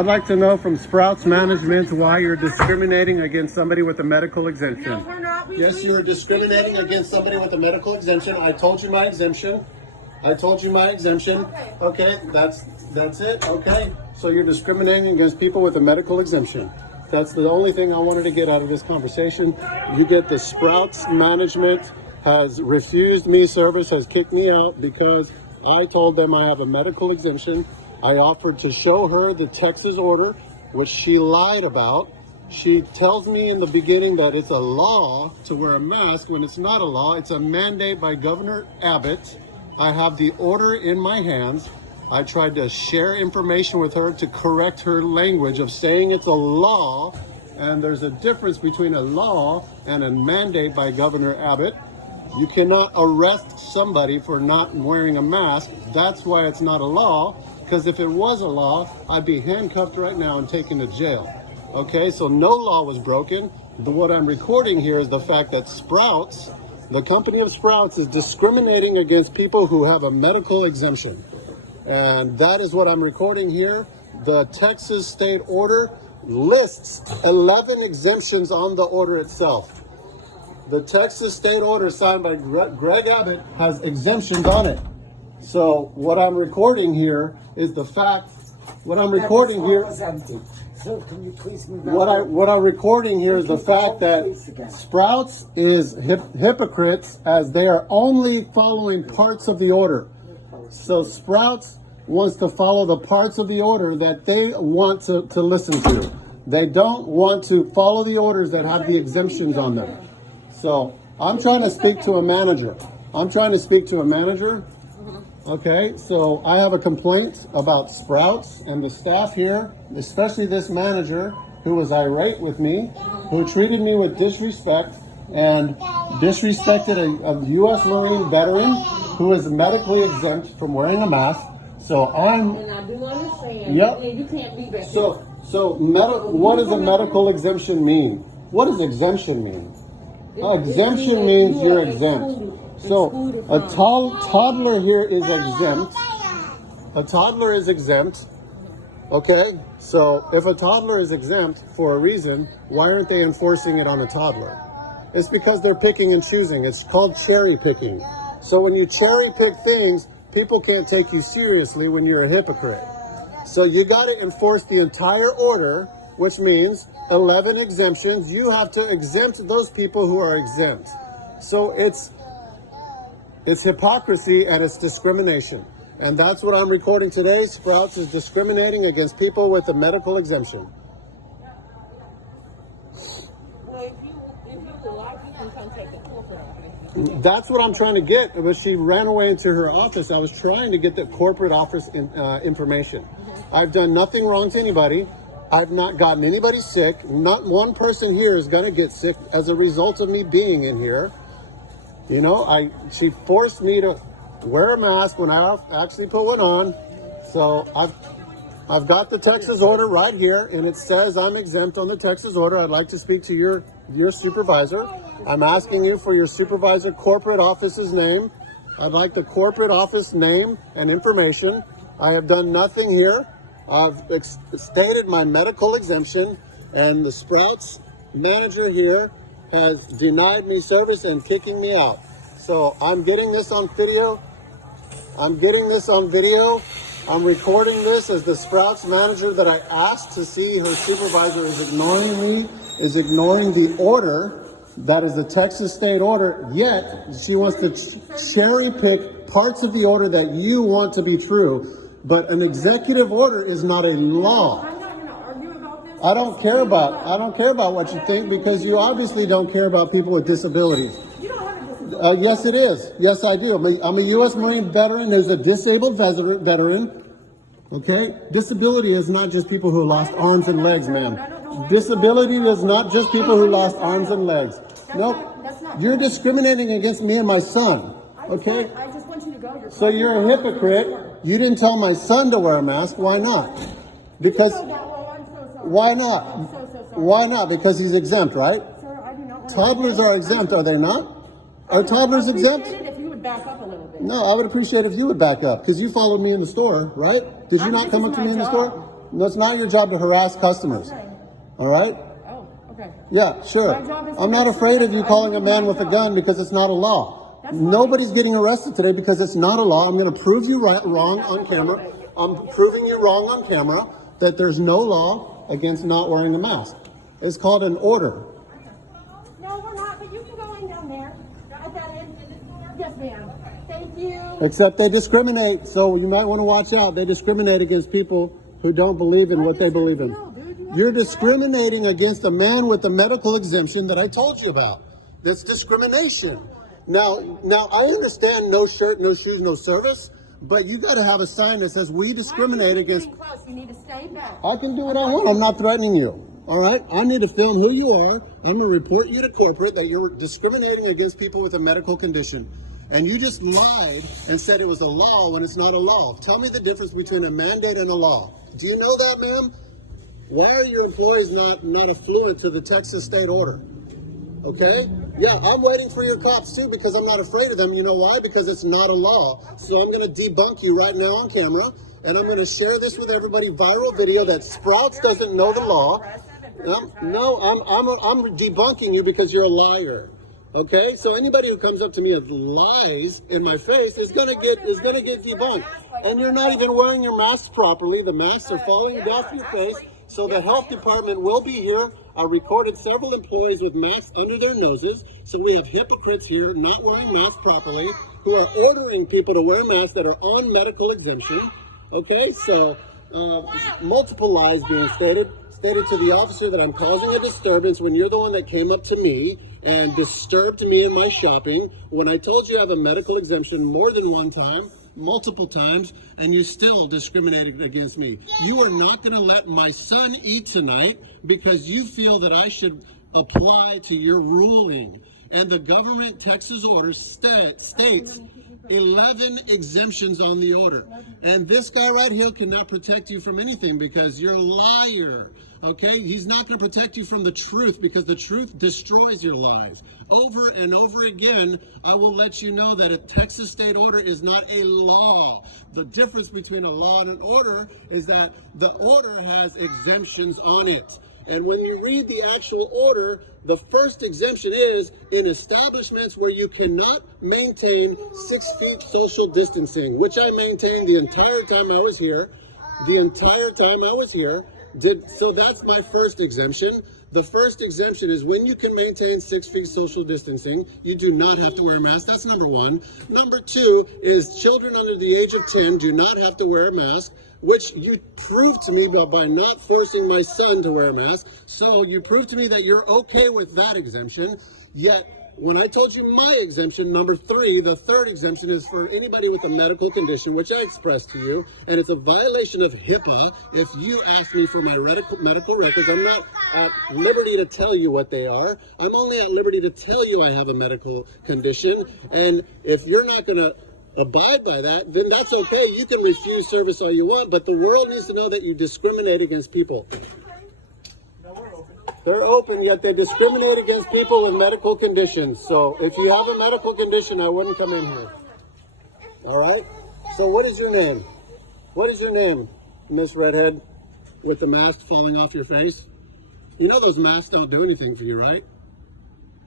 I'd like to know from Sprouts Management why you're discriminating against somebody with a medical exemption. No, we're not. Yes, you are discriminating against somebody with a medical exemption. I told you my exemption. Okay, that's it. Okay, so you're discriminating against people with a medical exemption. That's the only thing I wanted to get out of this conversation. You get the Sprouts Management has refused me service, has kicked me out because I told them I have a medical exemption. I offered to show her the Texas order, which she lied about. She tells me in the beginning that it's a law to wear a mask when it's not a law. It's a mandate by Governor Abbott. I have the order in my hands. I tried to share information with her to correct her language of saying it's a law, and there's a difference between a law and a mandate by Governor Abbott. You cannot arrest somebody for not wearing a mask. That's why it's not a law, because if it was a law, I'd be handcuffed right now and taken to jail. Okay, so no law was broken. What I'm recording here is the fact that Sprouts, the company of Sprouts, is discriminating against people who have a medical exemption. And that is what I'm recording here. The Texas state order lists 11 exemptions on the order itself. The Texas state order signed by Greg Abbott has exemptions on it. So what I'm recording here is the fact, what I'm recording here, So can you please move what I'm recording here is the fact that Sprouts is hypocrites, as they are only following parts of the order. So Sprouts wants to follow the parts of the order that they want to listen to. They don't want to follow the orders that have the exemptions on them. So I'm trying to speak to a manager. Okay, so I have a complaint about Sprouts and the staff here, especially this manager who was irate with me, who treated me with disrespect and disrespected a U.S. Marine veteran who is medically exempt from wearing a mask. So And I do understand. Yep. You can't be back. What does a medical exemption mean? What does exemption mean? Exemption means you're exempt. So a toddler here is exempt. A toddler is exempt. Okay, so if a toddler is exempt for a reason, why aren't they enforcing it on a toddler? It's because they're picking and choosing. It's called cherry picking. So when you cherry pick things, people can't take you seriously when you're a hypocrite. So you got to enforce the entire order, which means 11 exemptions. You have to exempt those people who are exempt. So it's hypocrisy and it's discrimination. And that's what I'm recording today. Sprouts is discriminating against people with a medical exemption. Well, if you would like, you can come take a corporate office. That's what I'm trying to get, but she ran away into her office. I was trying to get the corporate office information. I've done nothing wrong to anybody. I've not gotten anybody sick. Not one person here is going to get sick as a result of me being in here. You know, she forced me to wear a mask when I actually put one on. So I've got the Texas order right here, and it says I'm exempt on the Texas order. I'd like to speak to your supervisor. I'm asking you for your supervisor corporate office's name. I'd like the corporate office name and information. I have done nothing here. I've stated my medical exemption, and the Sprouts manager here has denied me service and kicking me out. So I'm getting this on video. I'm recording this as the Sprouts manager that I asked to see her supervisor is ignoring me, is ignoring the order that is the Texas state order, yet she wants to cherry pick parts of the order that you want to be true. But an executive order is not a law. I'm not going to argue about this. I don't care about what you think, because you obviously don't care about people with disabilities. You don't have a disability. Yes, it is. Yes, I do. I'm a U.S. Marine veteran. There's a disabled veteran. Okay? Disability is not just people who lost arms and legs, ma'am. Disability is not just people who lost arms and legs. Nope. You're discriminating against me and my son. Okay? I just want you to go. So you're a hypocrite. You didn't tell my son to wear a mask. Why not? Because why not? Why not? Because he's exempt, right? Sir, I do not want to. Toddlers are exempt, are they not? Are toddlers exempt? I would appreciate it if you would back up a little bit. No, I would appreciate if you would back up, because you followed me in the store, right? Did you not come up to me in the store? No, it's not your job to harass customers. Okay. All right? Oh, okay. Yeah, sure. My job is to I'm not make afraid sure of you that calling a I'm man doing with my a gun job. because it's not a law. That's fine. Nobody's getting arrested today because it's not a law. I'm going to prove you wrong on camera. I'm proving you wrong on camera that there's no law against not wearing a mask. It's called an order. No, we're not, but you can go in down there. At that end. Yes, ma'am. Thank you. Except they discriminate, so you might want to watch out. They discriminate against people who don't believe in what they believe in. You're discriminating against a man with a medical exemption that I told you about. That's discrimination. Now I understand no shirt, no shoes, no service, but you got to have a sign that says we discriminate against. Close. You need to stay back. I can do what I want. I'm not threatening you. All right? I need to film who you are. I'm going to report you to corporate that you're discriminating against people with a medical condition. And you just lied and said it was a law when it's not a law. Tell me the difference between a mandate and a law. Do you know that, ma'am? Why are your employees not affluent to the Texas state order? Okay? Yeah, I'm waiting for your cops too because I'm not afraid of them. You know why? Because it's not a law. So I'm going to debunk you right now on camera, and I'm going to share this with everybody, viral video that Sprouts doesn't know the law. I'm debunking you because you're a liar. Okay, so anybody who comes up to me and lies in my face is gonna get debunked. And you're not even wearing your masks properly. The masks are falling off your face. So the health department will be here. I recorded several employees with masks under their noses. So we have hypocrites here not wearing masks properly, who are ordering people to wear masks that are on medical exemption. Okay, so multiple lies being stated to the officer that I'm causing a disturbance when you're the one that came up to me and disturbed me in my shopping when I told you I have a medical exemption more than one time, multiple times, and you still discriminated against me. You are not going to let my son eat tonight because you feel that I should apply to your ruling. And the government Texas order states 11 exemptions on the order. And this guy right here cannot protect you from anything because you're a liar. Okay? He's not going to protect you from the truth because the truth destroys your lives. Over and over again, I will let you know that a Texas state order is not a law. The difference between a law and an order is that the order has exemptions on it. And when you read the actual order, the first exemption is in establishments where you cannot maintain 6 feet social distancing, which I maintained the entire time I was here. So that's my first exemption. The first exemption is when you can maintain 6 feet social distancing, you do not have to wear a mask. That's number one. Number two is children under the age of 10 do not have to wear a mask, which you proved to me by not forcing my son to wear a mask. So you proved to me that you're okay with that exemption. Yet when I told you my exemption, number three, the third exemption is for anybody with a medical condition, which I expressed to you, and it's a violation of HIPAA. If you ask me for my medical records, I'm not at liberty to tell you what they are. I'm only at liberty to tell you I have a medical condition, and if you're not going to abide by that, then that's okay. You can refuse service all you want, but the world needs to know that you discriminate against people. They're open, yet they discriminate against people with medical conditions. So if you have a medical condition, I wouldn't come in here. All right? So what is your name? What is your name, Miss Redhead, with the mask falling off your face? You know those masks don't do anything for you, right?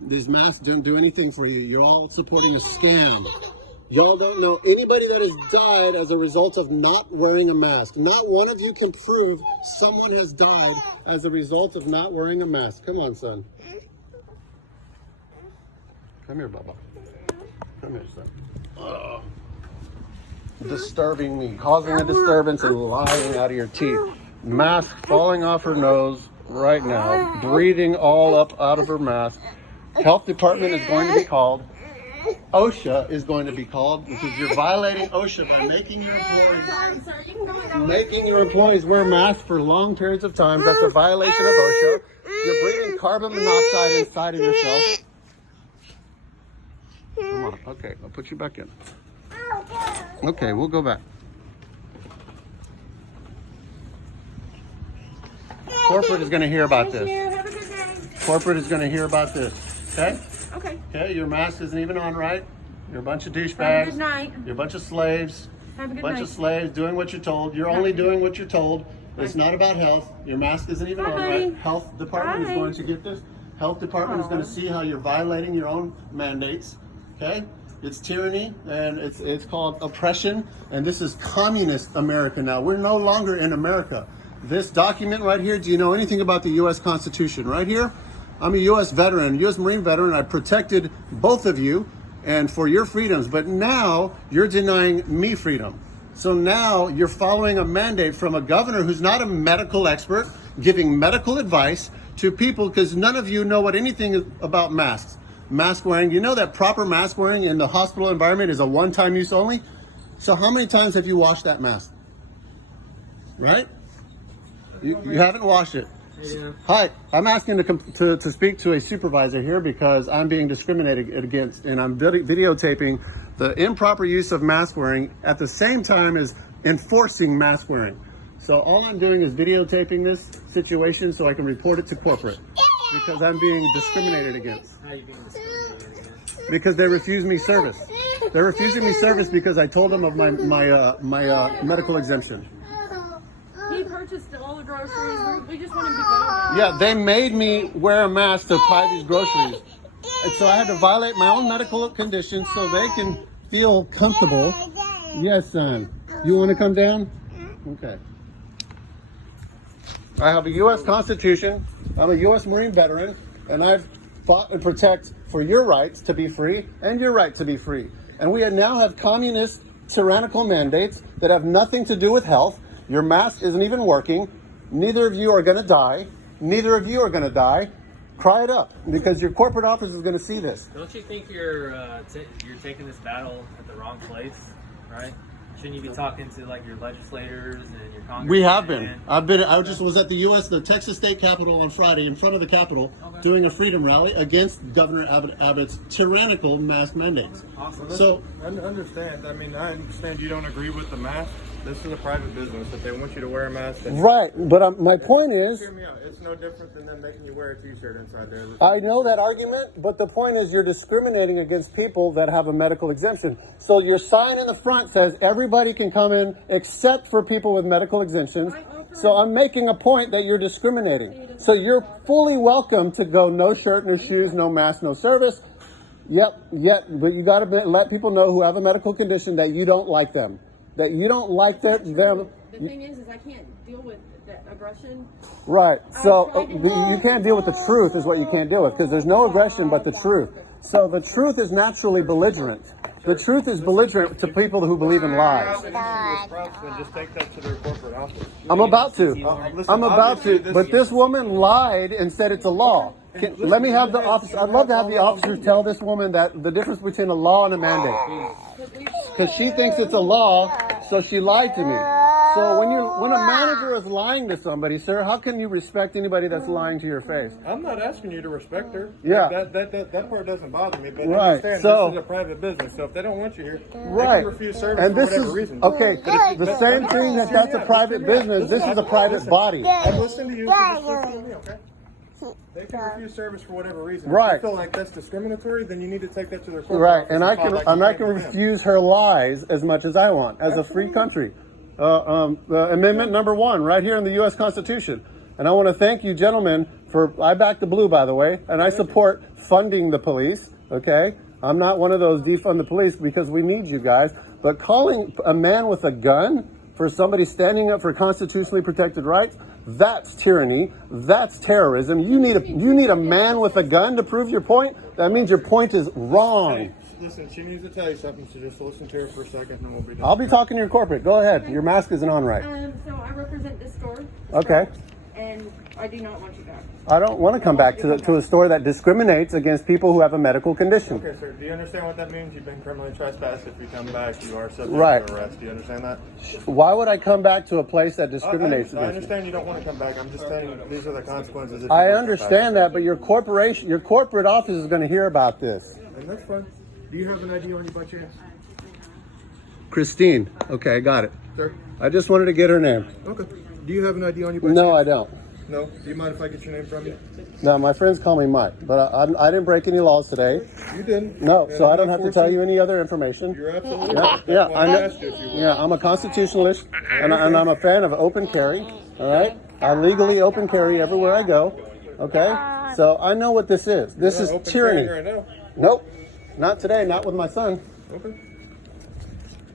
These masks don't do anything for you. You're all supporting a scam. Y'all don't know anybody that has died as a result of not wearing a mask. Not one of you can prove someone has died as a result of not wearing a mask. Come on, son. Come here, Bubba. Come here, son. Disturbing me, causing a disturbance and lying out of your teeth. Mask falling off her nose right now. Breathing all up out of her mask. Health department is going to be called. OSHA is going to be called because you're violating OSHA by making your employees wear masks for long periods of time. That's a violation of OSHA. You're breathing carbon monoxide inside of yourself. Come on. Okay, I'll put you back in. Okay, we'll go back. Corporate is going to hear about this. Have a good day. Corporate is going to hear about this. Okay? Okay. Okay, your mask isn't even on right. You're a bunch of douchebags. Have a good night. You're a bunch of slaves. Have a good Bunch night. of slaves doing what you're told. You're only doing what you're told. It's not about health. Your mask isn't even Hi, on, buddy. right? Health department is Hi. going to get this. Health department is going to see how you're violating your own mandates. Okay? It's tyranny and it's called oppression. And this is communist America now. We're no longer in America. This document right here, do you know anything about the U.S. Constitution? Right here, I'm a U.S. veteran, U.S. Marine veteran. I protected both of you and for your freedoms. But now you're denying me freedom. So now you're following a mandate from a governor who's not a medical expert, giving medical advice to people because none of you know what anything is about masks. Mask wearing, you know that proper mask wearing in the hospital environment is a one-time use only? So how many times have you washed that mask? Right? You haven't washed it. Yeah. Hi, I'm asking to speak to a supervisor here because I'm being discriminated against and I'm videotaping the improper use of mask wearing at the same time as enforcing mask wearing. So all I'm doing is videotaping this situation so I can report it to corporate because I'm being discriminated against. How are you being discriminated against? Because they refuse me service. They're refusing me service because I told them of my medical exemption. He purchased all the groceries. We just want him to go. Yeah, they made me wear a mask to buy these groceries. And so I had to violate my own medical conditions so they can feel comfortable. Yes, son. You want to come down? Okay. I have a U.S. Constitution. I'm a U.S. Marine veteran, and I've fought and protect for your rights to be free and your right to be free. And we now have communist, tyrannical mandates that have nothing to do with health. Your mask isn't even working. Neither of you are going to die. Neither of you are going to die. Cry it up because your corporate office is going to see this. Don't you think you're taking this battle at the wrong place, right? Shouldn't you be talking to like your legislators and your congressmen? We have been. I just was at the Texas State Capitol on Friday in front of the Capitol doing a freedom rally against Governor Abbott's tyrannical mask mandates. Awesome. So I understand. I mean, I understand you don't agree with the mask. This is a private business. If they want you to wear a mask, then right, but my point is, hear me out. It's no different than them making you wear a T-shirt inside there. I know that argument, but the point is you're discriminating against people that have a medical exemption. So your sign in the front says everybody can come in except for people with medical exemptions. So I'm making a point that you're discriminating. So you're fully welcome to go no shirt, no shoes, no mask, no service. Yep, but you got to let people know who have a medical condition that you don't like them. That you don't like them. The thing is I can't deal with that aggression. Right. So you can't deal with the truth is what you can't deal with because there's no aggression but the truth. So the truth is naturally belligerent. The truth is belligerent to people who believe in lies. Then just take that to their corporate office. I'm about to. Listen, I'm about to. obviously But this woman lied and said it's a law. Let me have the officer. I'd love to have the officers tell this woman that the difference between a law and a mandate. Because she thinks it's a law, so she lied to me. So when a manager is lying to somebody, sir, how can you respect anybody that's lying to your face? I'm not asking you to respect her. Yeah. That part doesn't bother me. But Right, understand, so- this is a private business. So if they don't want you here, they Right. can refuse service And for this whatever is reason. okay. The same thing that's a private business. This is a private body. I've listened to you. So just listen to me, okay? They can refuse service for whatever reason. Right. If you feel like that's discriminatory, then you need to take that to their corporate Right, office and I file can that and I complaint can with them. refuse her lies as much as I want as a free country. Amendment number 1, right here in the U.S. Constitution. And I want to thank you, gentlemen, for I back the blue, by the way, and I support funding the police. Okay, I'm not one of those defund the police because we need you guys. But calling a man with a gun for somebody standing up for constitutionally protected rights, that's tyranny. That's terrorism. You need a man with a gun to prove your point. That means your point is wrong. Hey, listen, she needs to tell you something, so just listen to her for a second and we'll be done. I'll be talking to your corporate. Go ahead. Your mask isn't on right. So I represent this store. Okay. And I do not want you back. I don't want to come back to a store that discriminates against people who have a medical condition. Okay, sir, do you understand what that means? You've been criminally trespassed. If you come back, you are subject Right. to arrest. Do you understand that? Why would I come back to a place that discriminates I against me? understand you don't want to come back. I'm just telling you these are the consequences. If you I do come understand that, but your corporate office is going to hear about this. back. And that's fine. Do you have an ID on you by chance? Christine. Okay, I got it. Sir? I just wanted to get her name. Okay. Do you have an ID on you by No, chance? I don't. No. Do you mind if I get your name from you? No, my friends call me Mike, but I didn't break any laws today. You didn't. No, And so I'm I don't not have to forcing tell you any other information. You're absolutely Yeah, right. yeah, That's why I I know. asked you if you were. Yeah, I'm a constitutionalist, and I'm a fan of open carry. All right, I legally open carry everywhere I go. Okay, so I know what this is. This You're is not open tyranny. carrying right now. Nope, not today. Not with my son. Okay.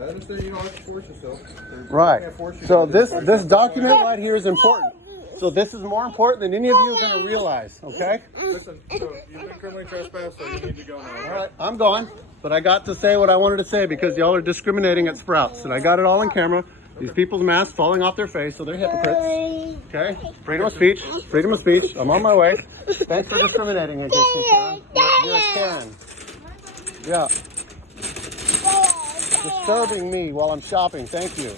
I understand you don't have to force yourself. You Right. can't force you So to do this document right here is important. So this is more important than any of you are going to realize. Okay. Listen, so you've been criminally trespassed, so you need to go now. Okay? All right, I'm gone. But I got to say what I wanted to say because y'all are discriminating at Sprouts, and I got it all on camera. These people's masks falling off their face, so they're hypocrites. Okay? Freedom of speech. Freedom of speech. I'm on my way. Thanks for discriminating against me, Karen. You're a Karen. Yeah. Disturbing me while I'm shopping. Thank you.